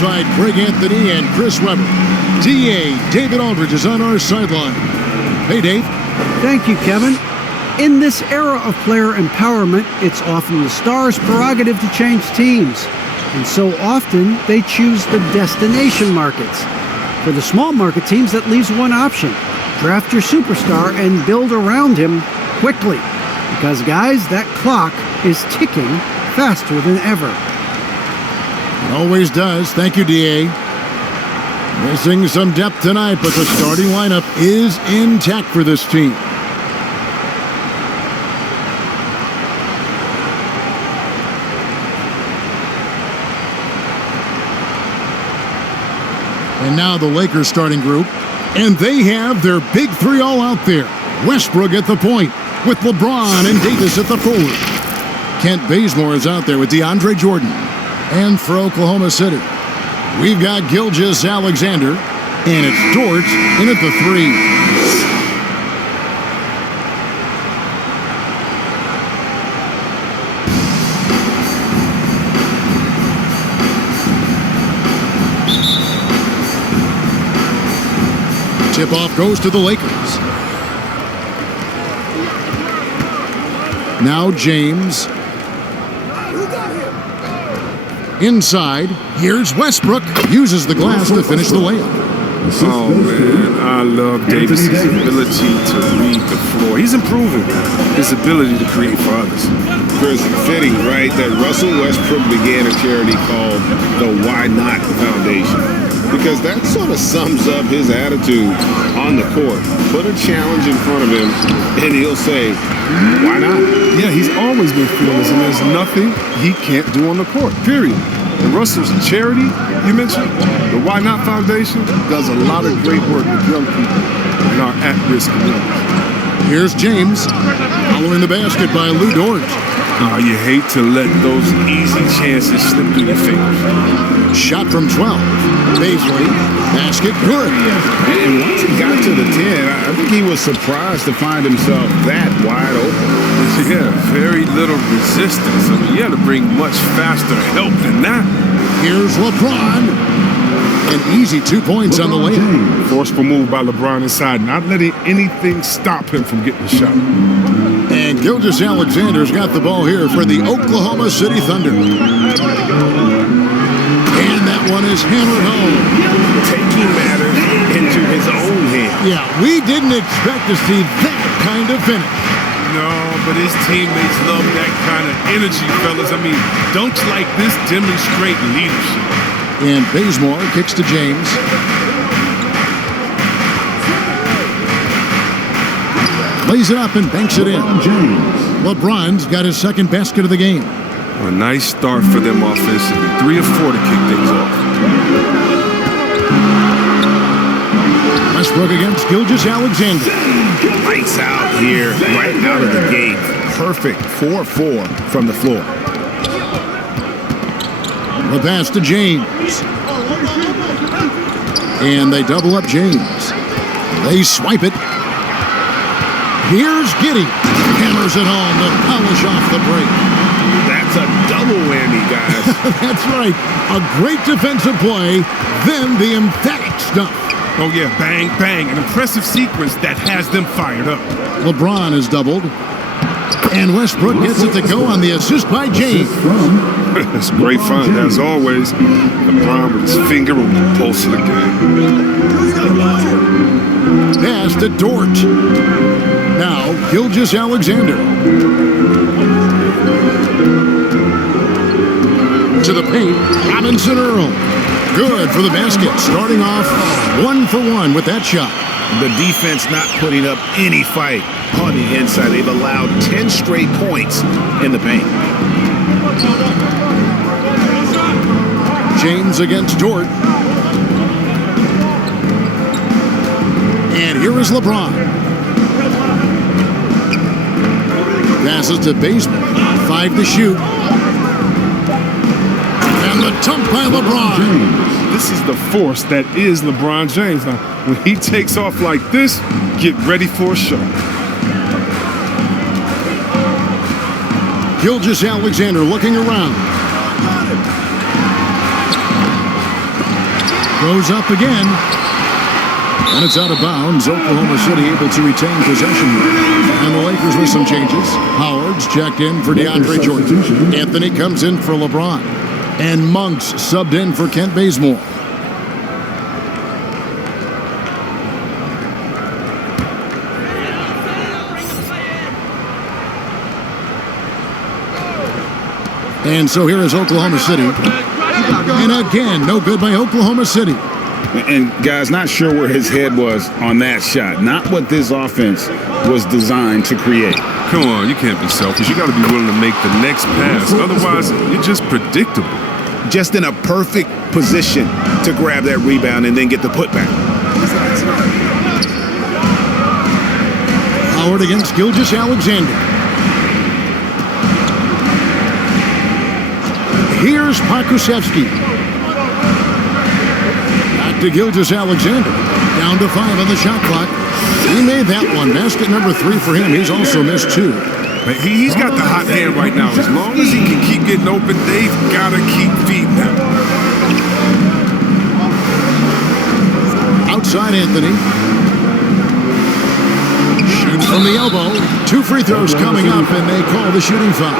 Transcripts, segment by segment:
alongside Greg Anthony and Chris Webber. DA David Aldridge is on our sideline. Hey, Dave. Thank you, Kevin. In this era of player empowerment, it's often the star's prerogative to change teams. And so often, they choose the destination markets. For the small market teams, that leaves one option. Draft your superstar and build around him quickly. Because, guys, that clock is ticking faster than ever. It always does. Thank you, D.A. Missing some depth tonight, but the starting lineup is intact for this team. And now the Lakers starting group. And they have their big three all out there. Westbrook at the point with LeBron and Davis at the forward. Kent Bazemore is out there with DeAndre Jordan. And for Oklahoma City, we've got Gilgeous-Alexander. And it's Dort in at the three. Tip-off goes to the Lakers. Now James. Inside, here's Westbrook. Uses the glass to finish the layup. Oh, man, I love Davis' ability to read the floor. He's improving his ability to create for others. Chris, fitting, right, that Russell Westbrook began a charity called the Why Not Foundation. Because that sort of sums up his attitude on the court. Put a challenge in front of him, and he'll say, why not? Yeah, he's always been fearless, and there's nothing he can't do on the court, period. And Russell's charity, you mentioned, the Why Not Foundation, does a lot of great work with young people in our at-risk communities. Here's James, following the basket by Lou Dort. You hate to let those easy chances slip through your fingers. Shot from 12. Baisley, basket good. And once he got to the 10, I think he was surprised to find himself that wide open. Yeah, very little resistance. I mean, you had to bring much faster help than that. Here's LeBron. An easy 2 points on the layup. Forceful move by LeBron inside, not letting anything stop him from getting the shot. And Gilgeous-Alexander's got the ball here for the Oklahoma City Thunder. And that one is hammered home. Taking matters into his own hands. Yeah, we didn't expect to see that kind of finish. No, but his teammates love that kind of energy, fellas. I mean, dunks like this demonstrate leadership. And Bazemore kicks to James. Lays it up and banks it in. LeBron's got his second basket of the game. A nice start for them offensively. 3 of 4 to kick things off. Westbrook against Gilgeous-Alexander. Lights out here, right out of the gate. Perfect 4-4 from the floor. The pass to James. And they double up James. They swipe it. Here's Giddey. Hammers it home to polish off the break. That's a double whammy, guys. That's right. A great defensive play, then the emphatic stuff. Oh, yeah, bang, bang. An impressive sequence that has them fired up. LeBron is doubled. And Westbrook gets it to go on the assist by James. It's great fun, as always. LeBron with his finger on the pulse of the game. Pass to Dort. Now, Gilgeous-Alexander. To the paint, Robinson Earl. Good for the basket, starting off 1 for 1 with that shot. The defense not putting up any fight on the inside. They've allowed 10 straight points in the paint. James against Dort. And here is LeBron. Passes to Bazemore. 5 to shoot. And the dump by LeBron. This is the force that is LeBron James. Now, when he takes off like this, get ready for a show. Gilgeous-Alexander looking around. Goes up again. And it's out of bounds. Oklahoma City able to retain possession. And the Lakers with some changes. Howard's checked in for DeAndre Jordan. Anthony comes in for LeBron. And Monk's subbed in for Kent Bazemore. And so here is Oklahoma City. And again, no good by Oklahoma City. And guys, not sure where his head was on that shot. Not what this offense was designed to create. Come on, you can't be selfish. You got to be willing to make the next pass. Otherwise, you're just predictable. Just in a perfect position to grab that rebound and then get the putback. Howard against Gilgeous-Alexander. Here's Pakusevsky. Back to Gilgeous-Alexander. Down to 5 on the shot clock. He made that one. Basket number 3 for him. He's also missed 2. He's got the hot hand right now. As long as he can keep getting open, they've got to keep feeding him. Outside Anthony. Shoots from the elbow. 2 free throws coming up, and they call the shooting foul.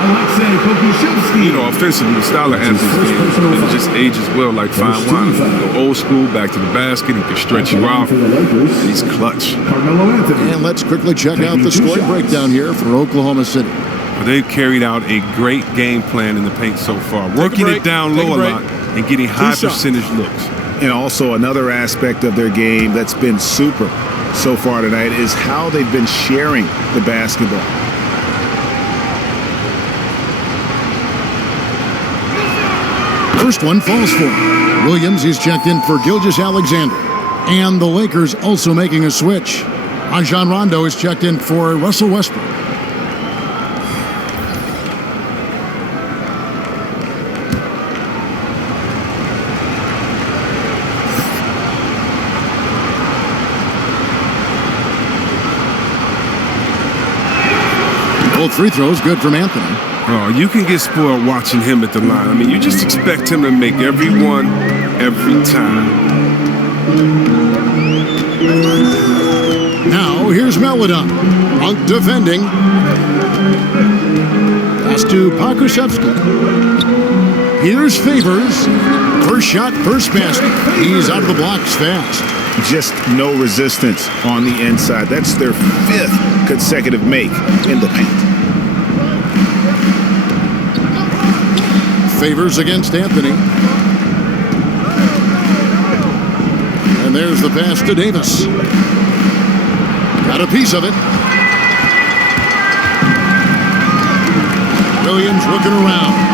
You know, offensively, the style of Anthony's game, it just ages well like fine wine. Go old school, back to the basket. He can stretch you out. He's clutch. And let's quickly check out the scoring breakdown here for Oklahoma City. Well, they've carried out a great game plan in the paint so far, working it down low a lot and getting high percentage looks. And also another aspect of their game that's been super so far tonight is how they've been sharing the basketball. First one falls for him. Williams, he's checked in for Gilgeous-Alexander. And the Lakers also making a switch. Rajon Rondo is checked in for Russell Westbrook. Both free throws good from Anthony. Oh, you can get spoiled watching him at the line. I mean, you just expect him to make every one, every time. Now, here's Melodon. Monk defending. Pass to Pakusevsky. Here's Favors. First shot, first basket. He's out of the blocks fast. Just no resistance on the inside. That's their 5th consecutive make in the paint. Favors against Anthony. And there's the pass to Davis. Got a piece of it. Williams looking around.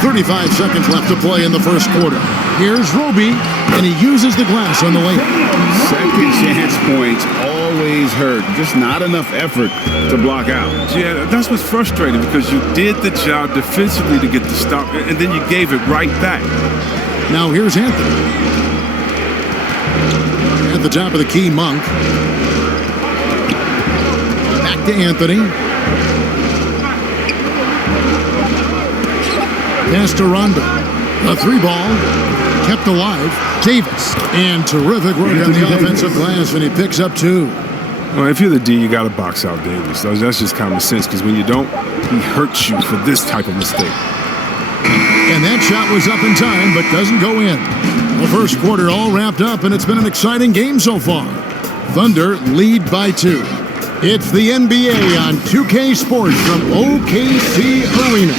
35 seconds left to play in the first quarter. Here's Roby, and he uses the glass on the layup. Second chance points always hurt. Just not enough effort to block out. Yeah, that's what's frustrating because you did the job defensively to get the stop, and then you gave it right back. Now here's Anthony. At the top of the key, Monk. Back to Anthony. Pass to Rondo. A 3-ball. Kept alive. Davis. And terrific work on the offensive glass, and he picks up 2. Well, if you're the D, you got to box out Davis. That's just common sense because when you don't, he hurts you for this type of mistake. And that shot was up in time, but doesn't go in. The first quarter all wrapped up, and it's been an exciting game so far. Thunder lead by 2. It's the NBA on 2K Sports from OKC Arena.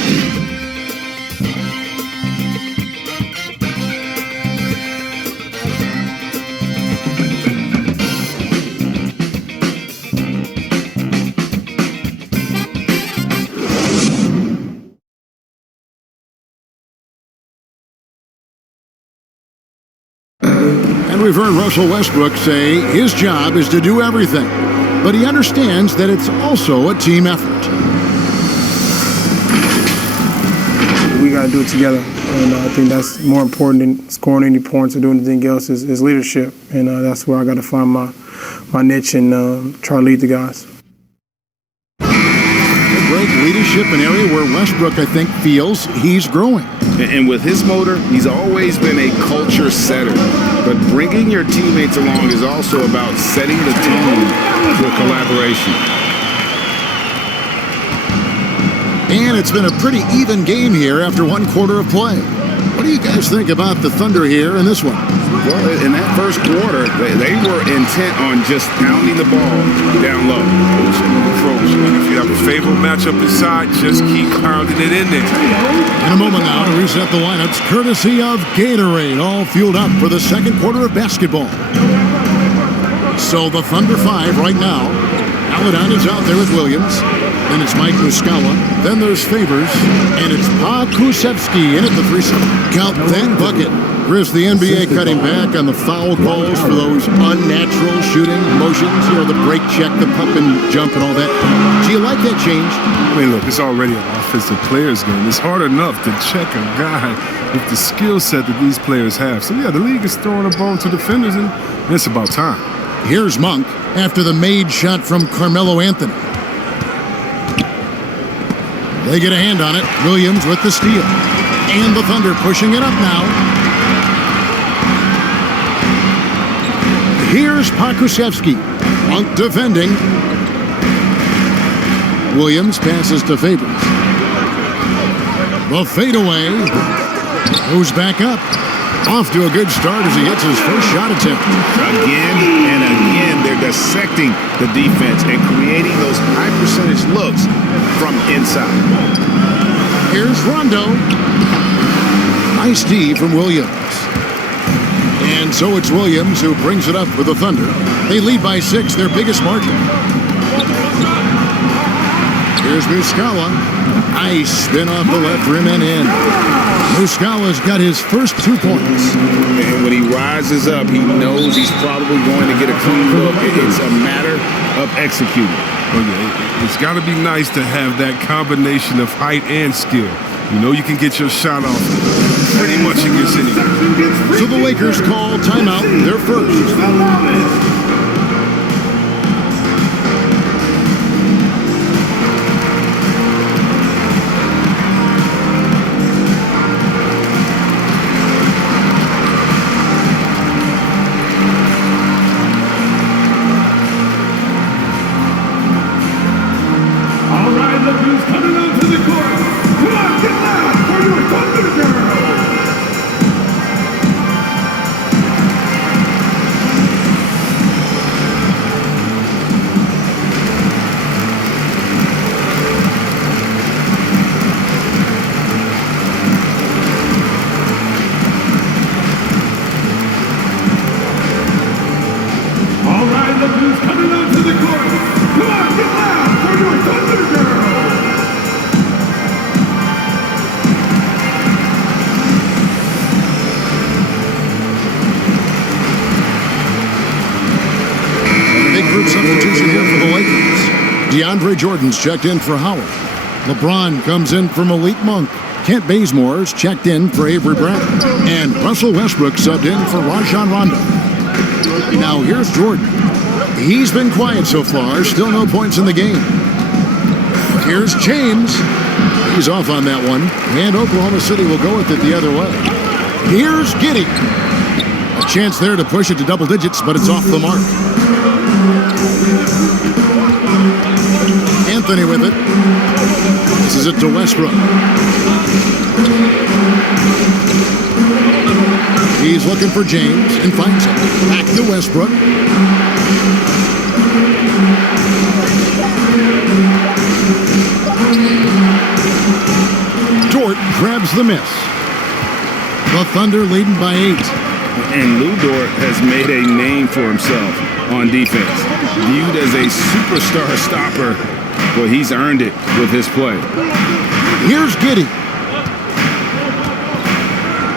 And we've heard Russell Westbrook say his job is to do everything, but he understands that it's also a team effort. We got to do it together, and I think that's more important than scoring any points or doing anything else is leadership, and that's where I got to find my niche and try to lead the guys. Great leadership leadership, an area where Westbrook, I think, feels he's growing. And with his motor, he's always been a culture setter. But bringing your teammates along is also about setting the tone for collaboration. And it's been a pretty even game here after one quarter of play. What do you guys think about the Thunder here in this one? Well, in that first quarter, they were intent on just pounding the ball down low. Approach. If you have a favorable matchup inside, just keep pounding it in there. In a moment now to reset the lineups, courtesy of Gatorade, all fueled up for the second quarter of basketball. So the Thunder 5 right now. Aladon is out there with Williams. Then it's Mike Muscala. Then there's Favors. And it's Pakusevsky in at the 3-7. Count that bucket. Chris, the NBA cutting back on the foul calls for those unnatural shooting motions. You know, the break check, the pump and jump and all that. Do you like that change? I mean, look, it's already an offensive players game. It's hard enough to check a guy with the skill set that these players have. So, yeah, the league is throwing a ball to defenders, and it's about time. Here's Monk after the made shot from Carmelo Anthony. They get a hand on it. Williams with the steal. And the Thunder pushing it up now. Here's Pakusevsky. Monk defending. Williams passes to Favors. The fadeaway. Goes back up. Off to a good start as he hits his first shot attempt. Again and again, they're dissecting the defense and creating those high percentage looks from inside. Here's Rondo. Nice D from Williams. And so it's Williams who brings it up for the Thunder. They lead by 6, their biggest margin. Here's Muscala. Nice spin off the left rim and in. Muscala's got his first 2 points. And when he rises up, he knows he's probably going to get a clean look. It's a matter of executing. Oh, yeah, it's got to be nice to have that combination of height and skill. You know you can get your shot off pretty much against anything. So the Lakers call timeout, their first. Substitution here for the Lakers. DeAndre Jordan's checked in for Howard. LeBron comes in for Malik Monk. Kent Bazemore's checked in for Avery Bradley. And Russell Westbrook subbed in for Rajon Rondo. Now here's Jordan. He's been quiet so far. Still no points in the game. Here's James. He's off on that one. And Oklahoma City will go with it the other way. Here's Giddey. A chance there to push it to double digits, but it's off the mark. Anthony with it. This is it to Westbrook. He's looking for James and finds it. Back to Westbrook. Dort grabs the miss. The Thunder leading by 8. And Lou Dort has made a name for himself on defense. Viewed as a superstar stopper, well, he's earned it with his play. Here's Giddey.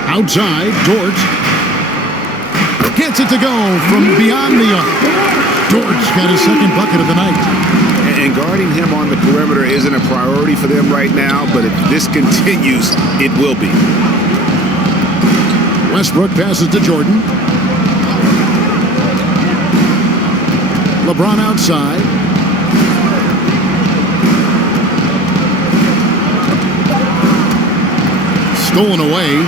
Outside, Dort gets it to go from beyond the arc. Dort's got his second bucket of the night. And guarding him on the perimeter isn't a priority for them right now, but if this continues, it will be. Westbrook passes to Jordan. LeBron outside. stolen away.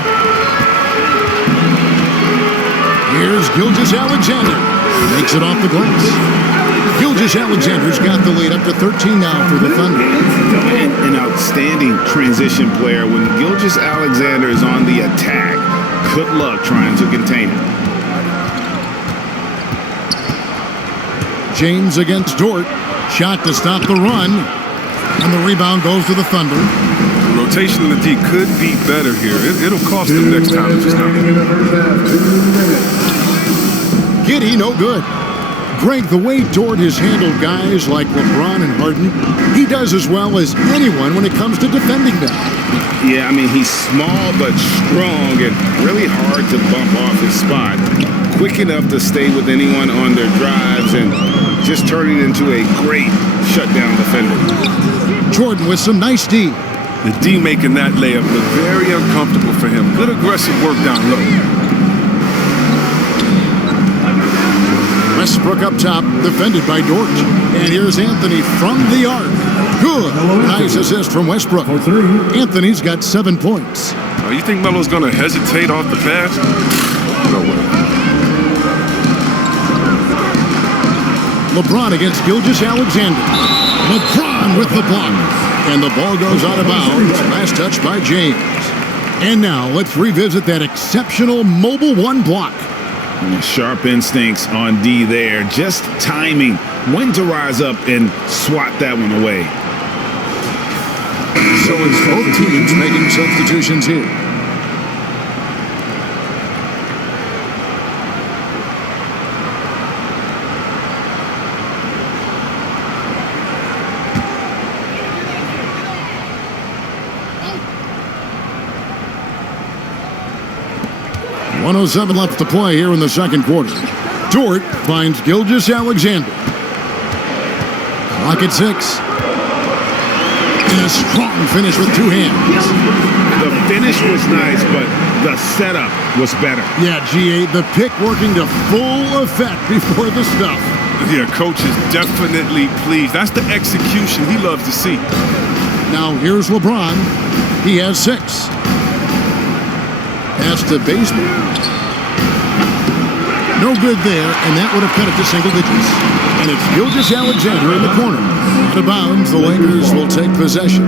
Here's Gilgeous-Alexander. Makes it off the glass. Gilgeous-Alexander's got the lead up to 13 now for the Thunder. An outstanding transition player. When Gilgeous-Alexander is on the attack, good luck trying to contain it. James against Dort. Shot to stop the run. And the rebound goes to the Thunder. The rotation in the D could be better here. It'll cost them next time. It's just not. Giddey, no good. Greg, the way Dort has handled guys like LeBron and Harden, he does as well as anyone when it comes to defending them. Yeah, I mean, he's small but strong and really hard to bump off his spot. Quick enough to stay with anyone on their drives and just turning into a great shutdown defender. Jordan with some nice D. The D making that layup look very uncomfortable for him. Good aggressive work down low. Westbrook up top, defended by Dort. And here's Anthony from the arc. Good. Nice assist from Westbrook. Anthony's got 7 points. You think Melo's going to hesitate off the pass? No way. LeBron against Gilgeous-Alexander. LeBron with the block. And the ball goes out of bounds. Last touch by James. And now let's revisit that exceptional mobile one block. Sharp instincts on D there. Just timing when to rise up and swat that one away. So it's both teams making substitutions here. .107 left to play here in the second quarter. Dort finds Gilgeous-Alexander. Clock at 6. And a strong finish with two hands. The finish was nice, but the setup was better. Yeah, GA, the pick working to full effect before the stuff. Yeah, coach is definitely pleased. That's the execution he loves to see. Now here's LeBron. He has 6. Pass to Bazemore. No good there, and that would have cut it to single digits. And it's Gilgeous-Alexander in the corner. Out of bounds, the Lakers will take possession.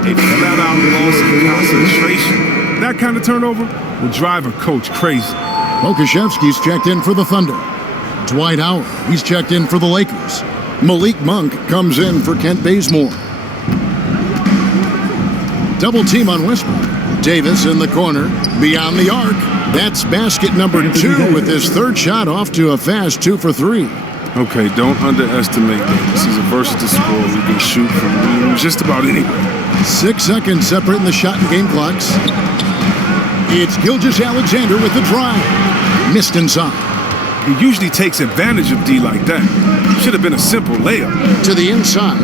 A flat-out loss of concentration. That kind of turnover will drive a coach crazy. Okashevsky's checked in for the Thunder. Dwight Howard, he's checked in for the Lakers. Malik Monk comes in for Kent Bazemore. Double team on Westbrook. Davis in the corner, beyond the arc. That's basket number 2 with his third shot off to a fast 2 for 3. Okay, don't underestimate Davis. He's a versatile scorer who can shoot from just about anywhere. 6 seconds separating the shot and game clocks. It's Gilgeous-Alexander with the drive. Missed inside. He usually takes advantage of D like that. Should have been a simple layup. To the inside.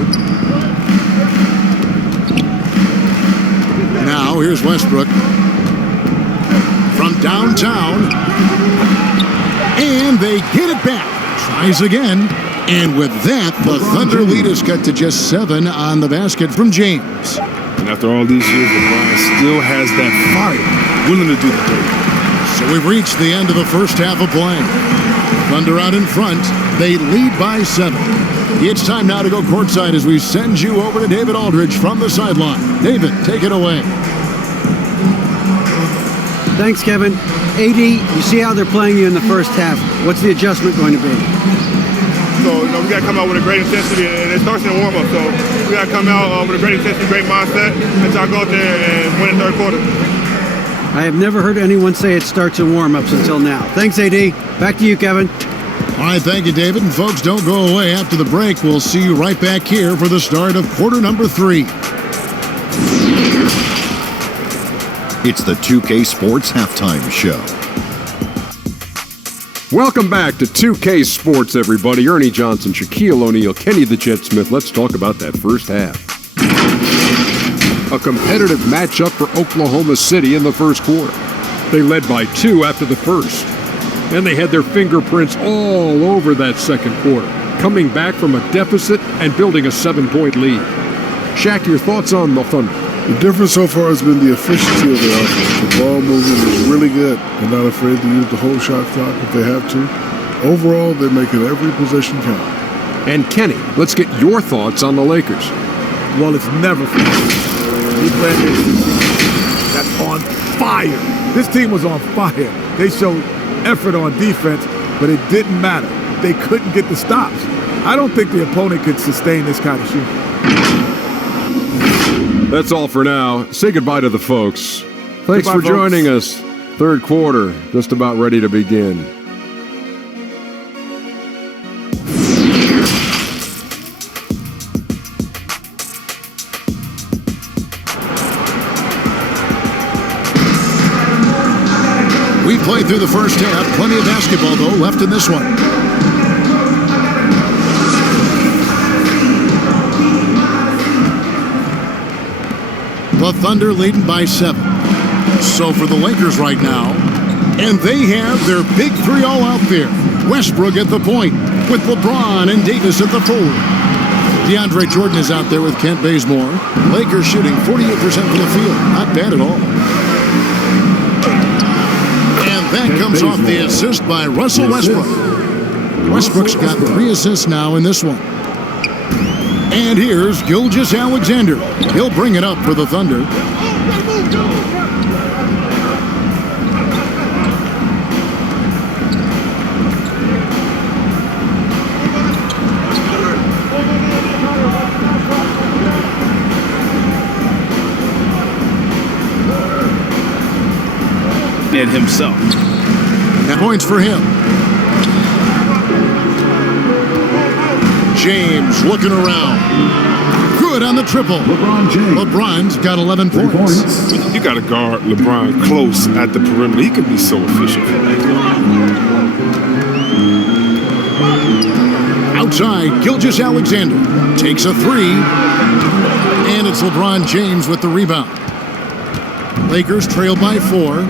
Now here's Westbrook. From downtown. And they get it back. Tries again. And with that, the Thunder lead is cut to just 7 on the basket from James. And after all these years, LeBron still has that fire, willing to do the thing. So we've reached the end of the first half of play. Thunder out in front. They lead by 7. It's time now to go courtside as we send you over to David Aldridge from the sideline. David, take it away. Thanks, Kevin. AD, you see how they're playing you in the first half. What's the adjustment going to be? So, we got to come out with a great intensity, and it starts in the warm-up. So, we got to come out with a great intensity, great mindset, and try to go out there and win the third quarter. I have never heard anyone say it starts in warm-ups until now. Thanks, AD. Back to you, Kevin. All right, thank you, David. And folks, don't go away. After the break, we'll see you right back here for the start of quarter number 3. It's the 2K Sports Halftime Show. Welcome back to 2K Sports, everybody. Ernie Johnson, Shaquille O'Neal, Kenny the Jet Smith. Let's talk about that first half. A competitive matchup for Oklahoma City in the first quarter. They led by 2 after the first. And they had their fingerprints all over that second quarter, coming back from a deficit and building a 7-point lead. Shaq, your thoughts on the Thunder? The difference so far has been the efficiency of the offense. The ball movement is really good. They're not afraid to use the whole shot clock if they have to. Overall, they're making every possession count. And Kenny, let's get your thoughts on the Lakers. Well, it's never finished. We played this team that's on fire. This team was on fire. They showed effort on defense, but it didn't matter. They couldn't get the stops. I don't think the opponent could sustain this kind of shooting. That's all for now. Say goodbye to the folks. Thanks Goodbye, for joining folks. us. Third quarter, just about ready to begin. We played through the first half. Plenty of basketball, though, left in this one. The Thunder leading by 7. So for the Lakers right now, and they have their big three all out there. Westbrook at the point with LeBron and Davis at the forward. DeAndre Jordan is out there with Kent Bazemore. Lakers shooting 48% from the field. Not bad at all. And that comes off the assist by Russell Westbrook. Westbrook's got 3 assists now in this one. And here's Gilgeous-Alexander. He'll bring it up for the Thunder. And himself. And points for him. James looking around. Good on the triple. LeBron's got 11 points. You got to guard LeBron close at the perimeter. He can be so efficient. Outside, Gilgeous-Alexander takes a 3. And it's LeBron James with the rebound. Lakers trail by 4.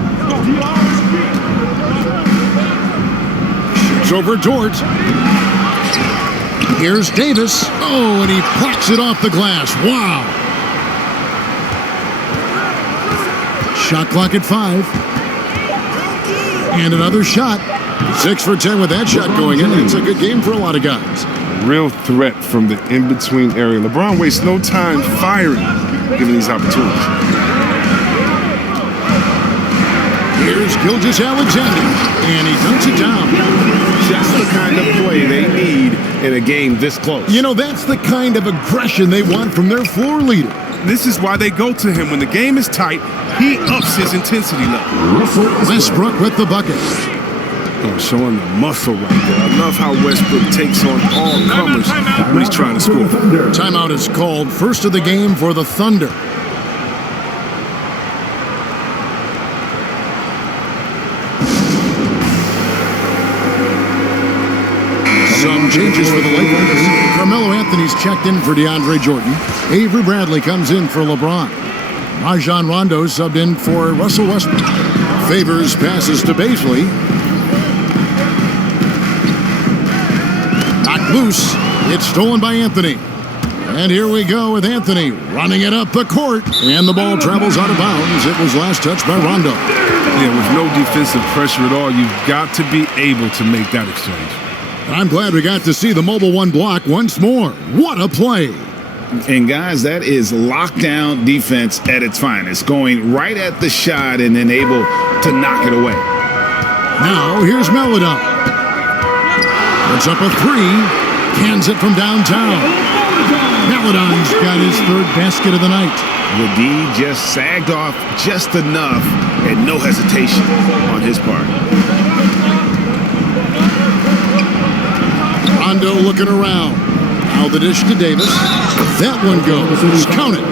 Shoots over Dort. Here's Davis. Oh, and he plucks it off the glass. Wow. Shot clock at 5. And another shot. 6 for 10 with that shot going in. It's a good game for a lot of guys. Real threat from the in-between area. LeBron wastes no time firing, given these opportunities. Here's Gilgeous-Alexander, and he dunks it down. Just the kind of play they need in a game this close. You know, that's the kind of aggression they want from their floor leader. This is why they go to him. When the game is tight, he ups his intensity level. Westbrook with the bucket. Oh, showing the muscle right there. I love how Westbrook takes on all comers when he's trying to score. Timeout is called. First of the game for the Thunder. Some changes for the Lakers. Carmelo Anthony's checked in for DeAndre Jordan. Avery Bradley comes in for LeBron. Rajon Rondo subbed in for Russell Westbrook. Favors passes to Bazley. Knocked loose. It's stolen by Anthony. And here we go with Anthony running it up the court. And the ball travels out of bounds. It was last touched by Rondo. Yeah, with no defensive pressure at all, you've got to be able to make that exchange. I'm glad we got to see the mobile 1 block once more. What a play. And guys, that is lockdown defense at its finest. Going right at the shot and then able to knock it away. Now here's Melodon. Puts up a 3. Cans it from downtown. Melodon's got his 3rd basket of the night. The D just sagged off just enough and no hesitation on his part. Rondo looking around. Now the dish to Davis. That one goes. Count it.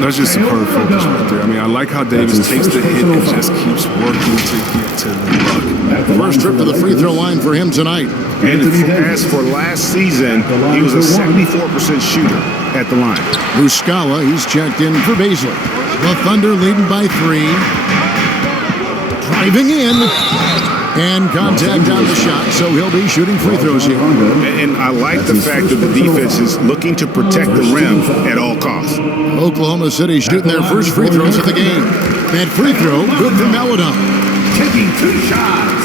That's just superb focus right there. I mean, I like how Davis takes the hit and just keeps working to get to the bucket. First trip to the free throw line for him tonight. And as for last season, he was a 74% shooter at the line. Muscala, he's checked in for Bazley. The Thunder leading by 3. Driving in. And contact on the shot, so he'll be shooting free throws here. And I like the fact that the defense is looking to protect the rim at all costs. Oklahoma City shooting their first free throws of the game. That free throw, good for Meladon. Taking 2 shots.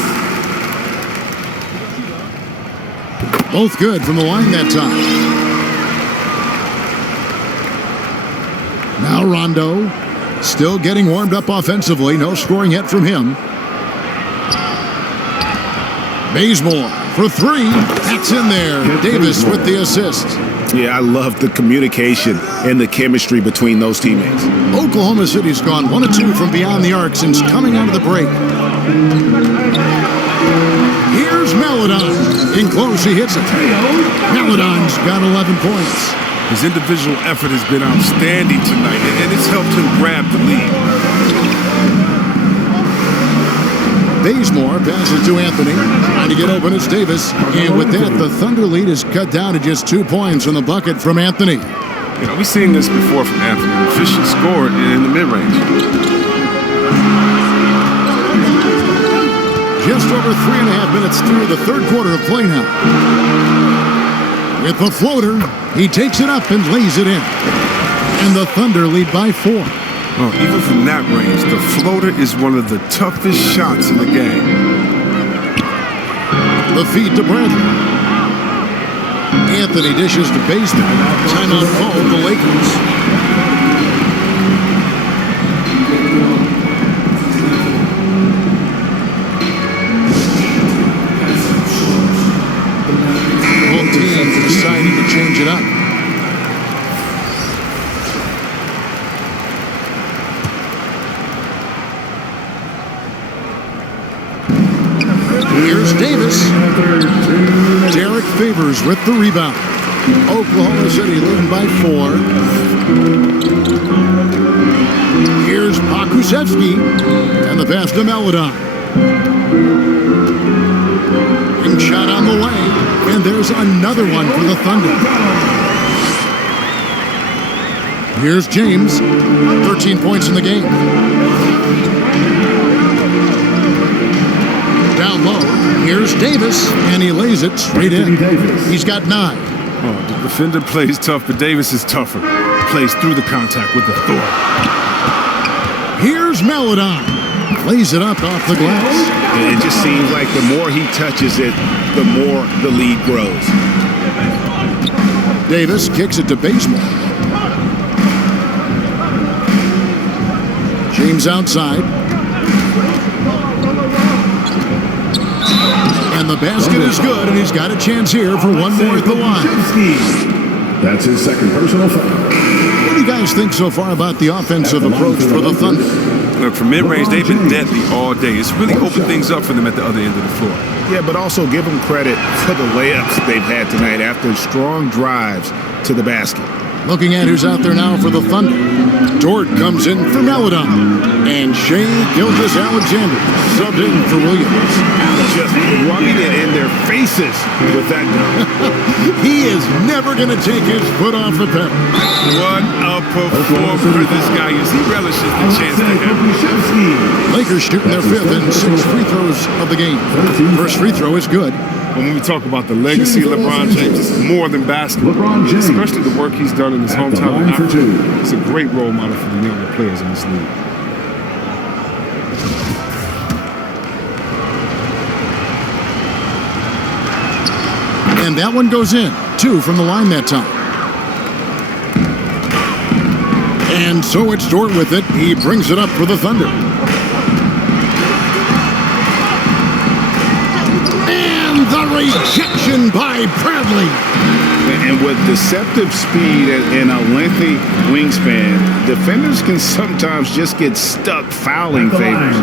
Both good from the line that time. Now Rondo, still getting warmed up offensively. No scoring yet from him. Bazemore for 3. That's in there. Davis with the assist. Yeah, I love the communication and the chemistry between those teammates. Oklahoma City's gone 1 of 2 from beyond the arc since coming out of the break. Here's Meladon. In close, he hits it. Meladon's got 11 points. His individual effort has been outstanding tonight, and it's helped him grab the lead. Bazemore passes to Anthony. Trying to get open, it's Davis. And with that, the Thunder lead is cut down to just 2 points from the bucket from Anthony. You know, we've seen this before from Anthony. An efficient scorer in the mid-range. Just over 3.5 minutes through the third quarter of play now. With the floater, he takes it up and lays it in. And the Thunder lead by 4. Oh, even from that range, the floater is one of the toughest shots in the game. The feed to Bradley. Anthony dishes to Bazemore. Timeout called the Lakers. Both teams deciding to change it up. Here's Davis. Derek Favors with the rebound. Oklahoma City leading by 4. Here's Pokusevski. And the pass to Meladon. And shot on the way. And there's another one for the Thunder. Here's James. 13 points in the game. Down low, here's Davis, and he lays it straight in. He's got 9. Oh, the defender plays tough, but Davis is tougher. Plays through the contact with authority. Here's Meladon. Lays it up off the glass. It just seems like the more he touches it, the more the lead grows. Davis kicks it to Bazemore. James outside. And the basket is good, and he's got a chance here for one more at the line. That's his second personal foul. What do you guys think so far about the offensive approach for the Thunder? Look, from mid-range, they've been deadly all day. It's really opened things up for them at the other end of the floor. Yeah, but also give them credit for the layups they've had tonight after strong drives to the basket. Looking at who's out there now for the Thunder. Dort comes in for Meladon. And Shea Gilgeous-Alexander subbed in for Williams. Just rubbing it in their faces with that dunk. He is never going to take his foot off the pedal. What a performer this guy is. He relishes the chance to have. Lakers shooting their 5th and 6th free throws of the game. First free throw is good. When we talk about the legacy of LeBron James, it's more than basketball. Especially the work he's done in his hometown. He's a great role model for the younger players in this league. And that one goes in. 2 from the line that time. And so it's Dort with it. He brings it up for the Thunder. And the rejection by Bradley. And with deceptive speed and a lengthy wingspan, defenders can sometimes just get stuck fouling Favors.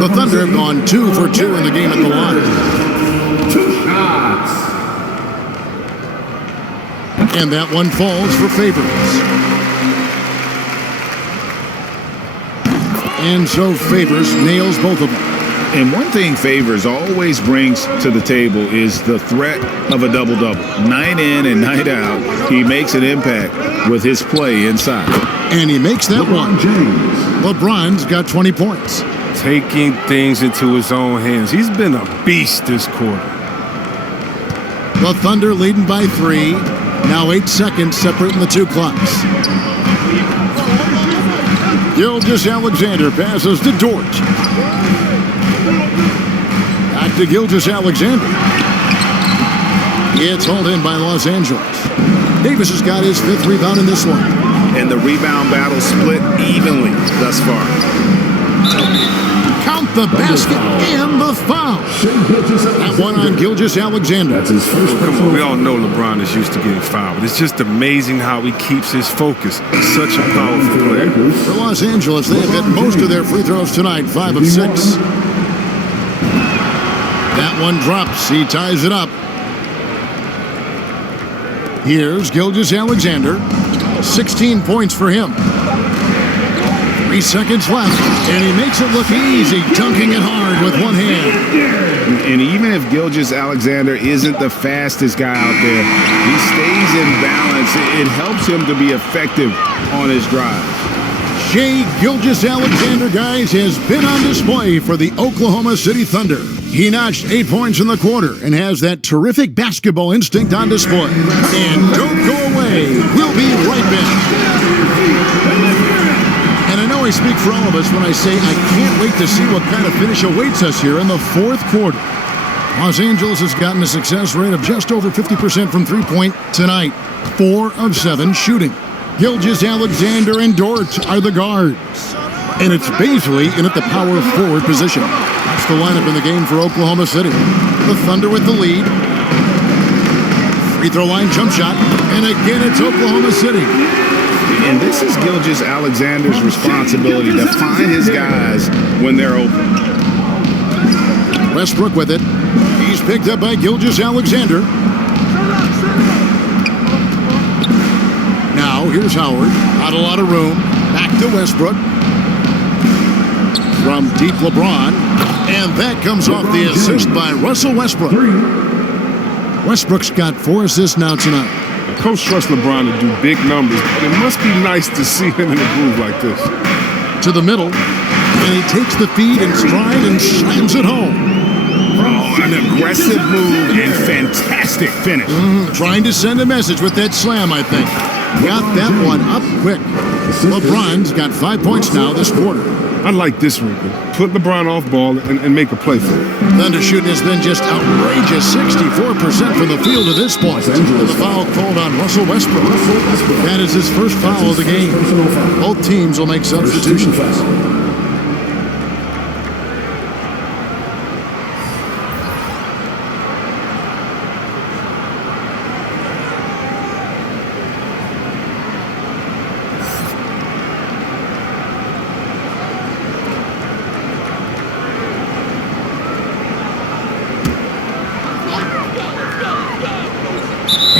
The Thunder have gone 2 for 2 in the game at the line. 2 shots. And that one falls for Favors. And so Favors nails both of them. And one thing Favors always brings to the table is the threat of a double-double. Night in and night out, he makes an impact with his play inside. And he makes that one. LeBron's got 20 points. taking things into his own hands. He's been a beast this quarter. The Thunder leading by 3. Now 8 seconds separating the two clocks. Gilgeous-Alexander passes to Dort. Back to Gilgeous-Alexander. It's hauled in by Los Angeles. Davis has got his 5th rebound in this one. And the rebound battle split evenly thus far. Count the basket and the foul. That one on Gilgeous-Alexander. That's his first. Come on, we all know LeBron is used to getting fouled, but it's just amazing how he keeps his focus. He's such a powerful player. For Los Angeles, they have hit most of their free throws tonight, 5 of 6. That one drops. He ties it up. Here's Gilgeous-Alexander. 16 points for him. 3 seconds left, and he makes it look easy, dunking it hard with one hand. And even if Gilgeous-Alexander isn't the fastest guy out there, he stays in balance. It helps him to be effective on his drive. Shai Gilgeous-Alexander, guys, has been on display for the Oklahoma City Thunder. He notched 8 points in the quarter and has that terrific basketball instinct on display. And don't go away. We'll be right back. And I know I speak for all of us when I say I can't wait to see what kind of finish awaits us here in the 4th quarter. Los Angeles has gotten a success rate of just over 50% from three-point tonight. 4 of 7 shooting. Gilgeous-Alexander and Dort are the guards. And it's Baisley in at the power forward position. That's the lineup in the game for Oklahoma City. The Thunder with the lead. Free throw line jump shot. And again, it's Oklahoma City. And this is Gilgeous-Alexander's responsibility to find his guys when they're open. Westbrook with it. He's picked up by Gilgeous-Alexander. Now, here's Howard. Not a lot of room. Back to Westbrook. From deep LeBron. And that comes off the assist by Russell Westbrook. Westbrook's got 4 assists now tonight. Coach trusts LeBron to do big numbers, but it must be nice to see him in a groove like this. To the middle. And he takes the feed in stride and slams it home. Oh, an aggressive move and fantastic finish. Trying to send a message with that slam, I think. Got that one up quick. LeBron's got 5 points now this quarter. I like this wrinkle. Put LeBron off ball and make a play for it. Thunder shooting has been just outrageous. 64% from the field to this point. The foul called on Russell Westbrook. That is his first foul of the game. Both teams will make substitutions.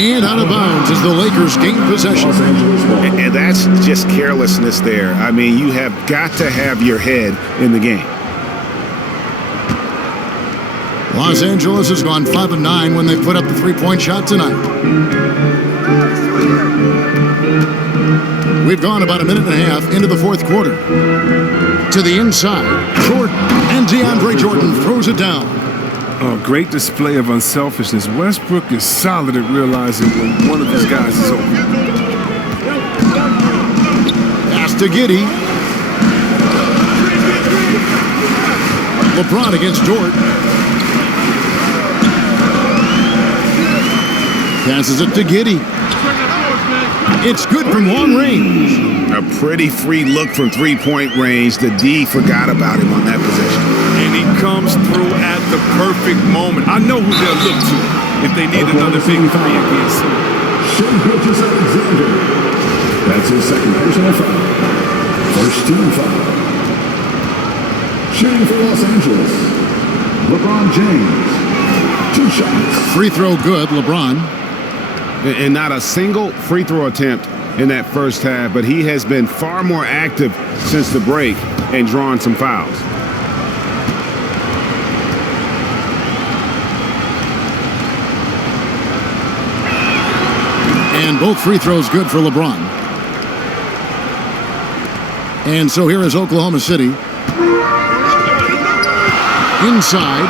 And out of bounds as the Lakers gain possession. And that's just carelessness there. I mean, you have got to have your head in the game. Los Angeles has gone 5 of 9 when they put up the three-point shot tonight. We've gone about a minute and a half into the 4th quarter. To the inside, Jordan, and DeAndre Jordan throws it down. Oh, great display of unselfishness. Westbrook is solid at realizing when one of his guys is open. Pass to Giddey. LeBron against Dort. Passes it to Giddey. It's good from long range. A pretty free look from three-point range. The D forgot about him on that possession. And he comes through at the perfect moment. I know who they'll look to if they need another big three against him. Shai Gilgeous-Alexander. That's his second personal foul. First team foul. Shooting for Los Angeles, LeBron James. 2 shots. Free throw good, LeBron. And not a single free throw attempt in that first half, but he has been far more active since the break and drawn some fouls. And both free throws good for LeBron. And so here is Oklahoma City. Inside.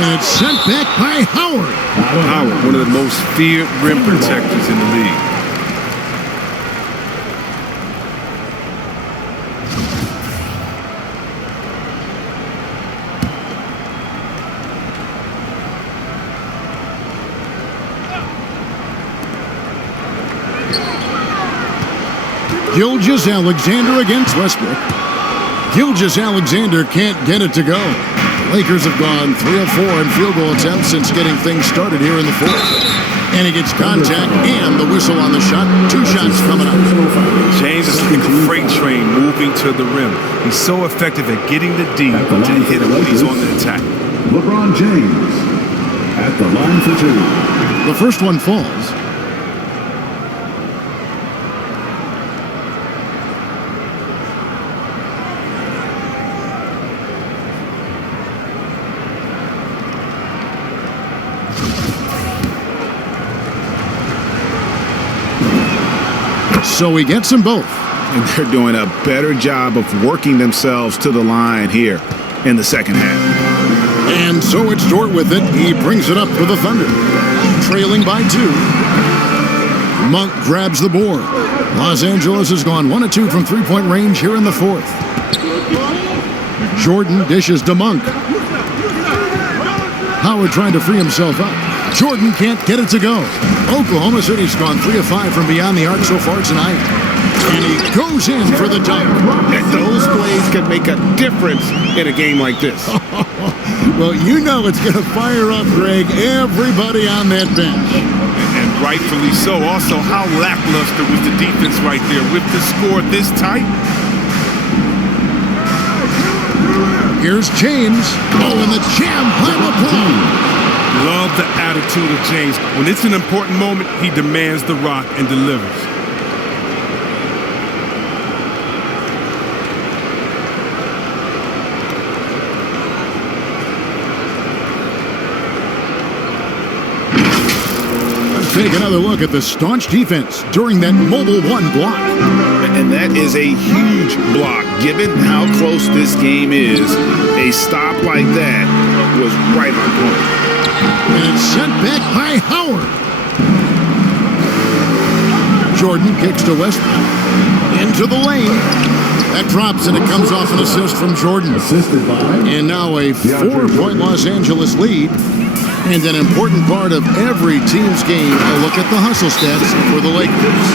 And it's sent back by Howard. Howard, one of the most feared rim protectors in the league. Gilgeous-Alexander against Westbrook. Gilgeous-Alexander can't get it to go. The Lakers have gone 3 of 4 in field goal attempts since getting things started here in the fourth. And he gets contact and the whistle on the shot. 2 shots coming up. James is like a freight train moving to the rim. He's so effective at getting the D to hit him when he's on the attack. LeBron James at the line for 2. The first one falls. So he gets them both. And they're doing a better job of working themselves to the line here in the second half. And so it's Dort with it. He brings it up for the Thunder. Trailing by 2. Monk grabs the board. Los Angeles has gone 1 of 2 from three-point range here in the fourth. Jordan dishes to Monk. Howard trying to free himself up. Jordan can't get it to go. Oklahoma City's gone 3 of 5 from beyond the arc so far tonight. And he goes in for the dunk. And those plays can make a difference in a game like this. Well, you know it's going to fire up, Greg, everybody on that bench. And rightfully so. Also, how lackluster was the defense right there with the score this tight? Here's James. Oh, and the jam by LeBron. Love the attitude of James. When it's an important moment, he demands the rock and delivers. Let's take another look at the staunch defense during that mobile 1 block. And that is a huge block. Given how close this game is, a stop like that was right on point. And it's sent back by Howard. Jordan kicks to Westbrook. Into the lane. That drops and it comes off an assist from Jordan. Assisted by. And now a 4-point Los Angeles lead. And an important part of every team's game, a look at the hustle stats for the Lakers.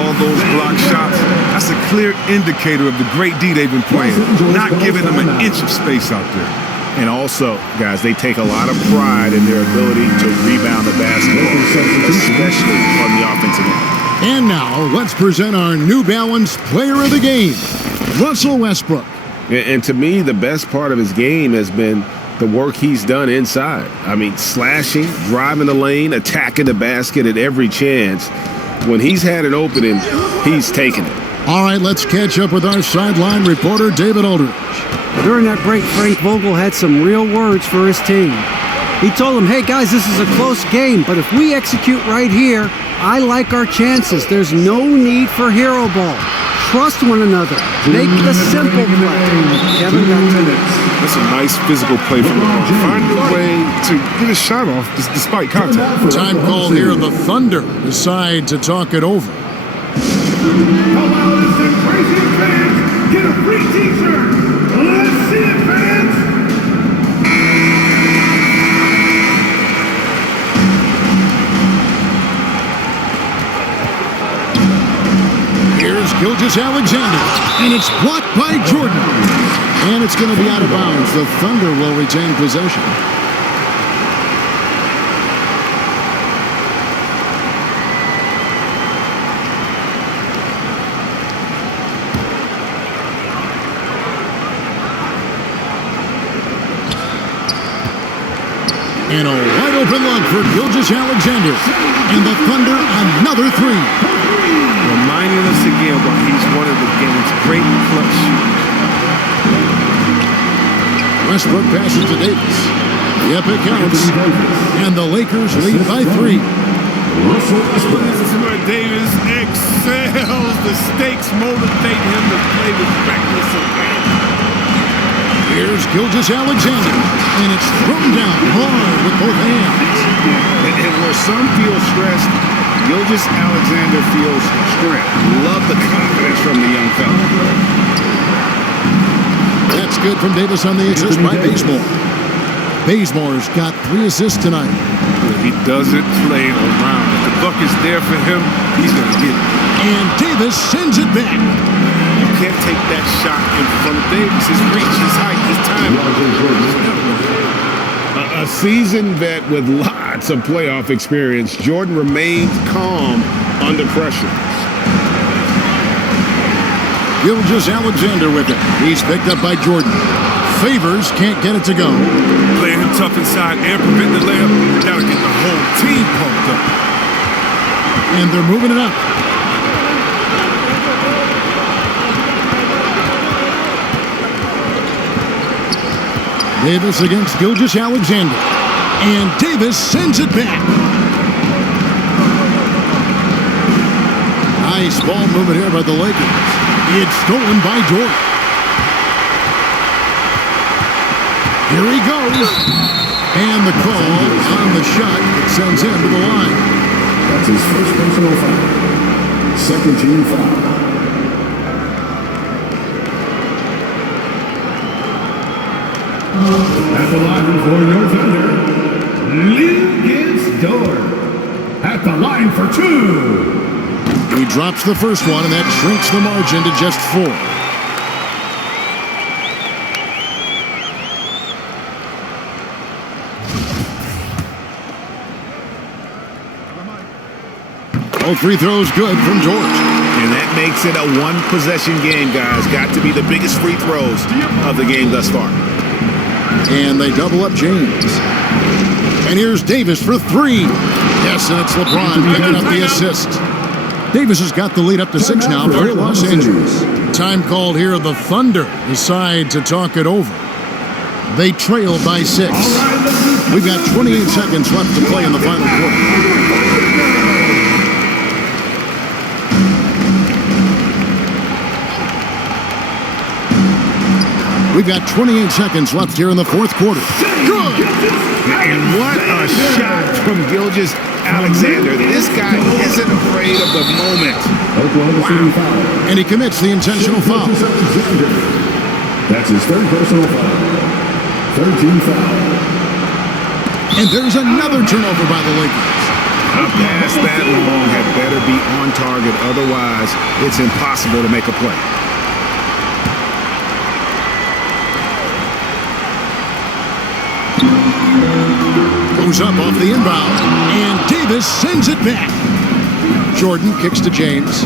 All those block shots, that's a clear indicator of the great D they've been playing. Not giving them an inch of space out there. And also, guys, they take a lot of pride in their ability to rebound the basketball, especially on the offensive end. And now, let's present our New Balance Player of the Game, Russell Westbrook. And to me, the best part of his game has been the work he's done inside. I mean, slashing, driving the lane, attacking the basket at every chance. When he's had an opening, he's taken it. All right, let's catch up with our sideline reporter, David Aldridge. During that break, Frank Vogel had some real words for his team. He told them, hey guys, this is a close game, but if we execute right here, I like our chances. There's no need for hero ball. Trust one another. Make the simple play. Kevin, back to you. That's a nice physical play from LeBron. Find a way to get a shot off despite contact. Time call here. The Thunder decide to talk it over. How loud is that crazy fans? Get a free t-shirt. Let's see it, fans. Here's Gilgeous-Alexander, and it's blocked by Jordan. And it's going to be out of bounds. The Thunder will retain possession. And a wide open look for Gilgeous-Alexander. And the Thunder another 3. Reminding us again why he's one of the game's great clutch shooters. Westbrook passes to Davis. Yep, it counts. And the Lakers lead by 3. This is where Davis excels. The stakes motivate him to play with reckless abandon. Here's Here's Gilgeous Alexander, and it's thrown down hard with both hands. And where some feel stressed, Gilgeous Alexander feels strength. Love the confidence from the young fella. That's good from Davis on the assist by Bazemore. Bazemore's got 3 assists tonight. He doesn't play around. If the buck is there for him, he's going to get it. And Davis sends it back. You can't take that shot in front of Davis. His reach, his height, his time. A seasoned vet with lots of playoff experience, Jordan remains calm under pressure. Gilgeous Alexander with it. He's picked up by Jordan. Favors can't get it to go. Playing him tough inside and prevent the layup. That'll get the whole team pumped up. And they're moving it up. Davis against Gilgeous Alexander. And Davis sends it back. Nice ball movement here by the Lakers. It's stolen by Jordan. Here he goes. And the call on the shot that sends him to the line. That's his first personal foul. Second team foul. At the line for your defender, Lucas Dort. At the line for 2. He drops the first one, and that shrinks the margin to just 4. All free throws good from George. And that makes it a one-possession game, guys. Got to be the biggest free throws of the game thus far. And they double up James. And here's Davis for 3. Yes, and it's LeBron picking up the assist. Davis has got the lead up to 6 now for Los Angeles. Time called here. The Thunder decide to talk it over. They trail by 6. We've got 28 seconds left to play in the final quarter. We've got 28 seconds left here in the fourth quarter. Good! And what a shot from Gilgeous Alexander. This guy isn't afraid of the moment. Wow. And he commits the intentional foul. That's his third personal foul. 13 foul. And there's another turnover by the Lakers. A pass that long had better be on target. Otherwise, it's impossible to make a play. Goes up off the inbound, and Davis sends it back. Jordan kicks to James.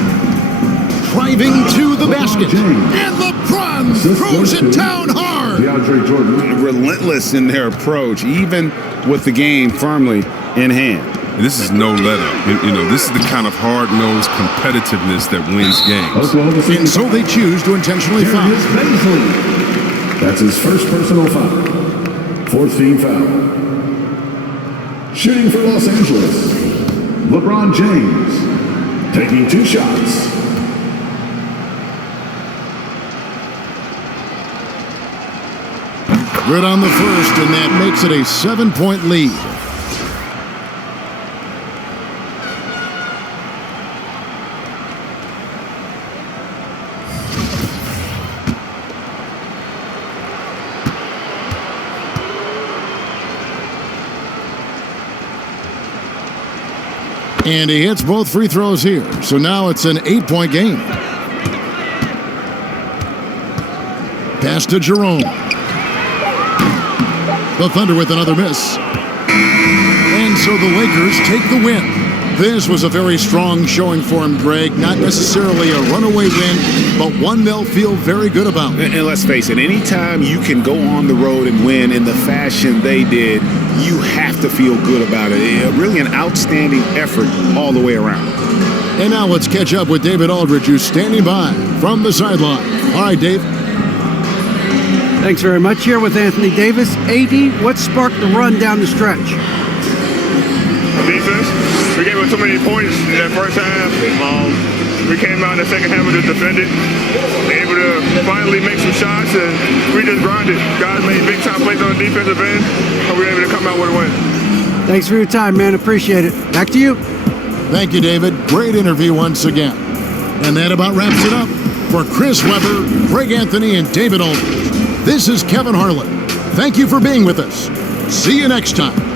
Driving to the basket. And LeBron throws it down hard. DeAndre Jordan. Relentless in their approach, even with the game firmly in hand. This is no let-up. You know, this is the kind of hard-nosed competitiveness that wins games. And so they choose to intentionally foul. That's his first personal foul. Fourth team foul. Shooting for Los Angeles, LeBron James, taking 2 shots. Good on the first, and that makes it a 7-point lead. And he hits both free throws here. So now it's an 8-point game. Pass to Jerome. The Thunder with another miss. And so the Lakers take the win. This was a very strong showing for him, Greg. Not necessarily a runaway win, but one they'll feel very good about. And let's face it, anytime you can go on the road and win in the fashion they did, you have to feel good about it. Really an outstanding effort all the way around. And now let's catch up with David Aldridge, who's standing by from the sideline. All right, Dave. Thanks very much. Here with Anthony Davis. AD, what sparked the run down the stretch? Defense. We gave up too many points in that first half. We came out in the second half and just defended. Able to finally make some shots and we just grinded. Guys made big time plays on the defensive end, and we were able to come out with a win. Thanks for your time, man. Appreciate it. Back to you. Thank you, David. Great interview once again. And that about wraps it up. For Chris Webber, Greg Anthony, and David Aldridge, this is Kevin Harlan. Thank you for being with us. See you next time.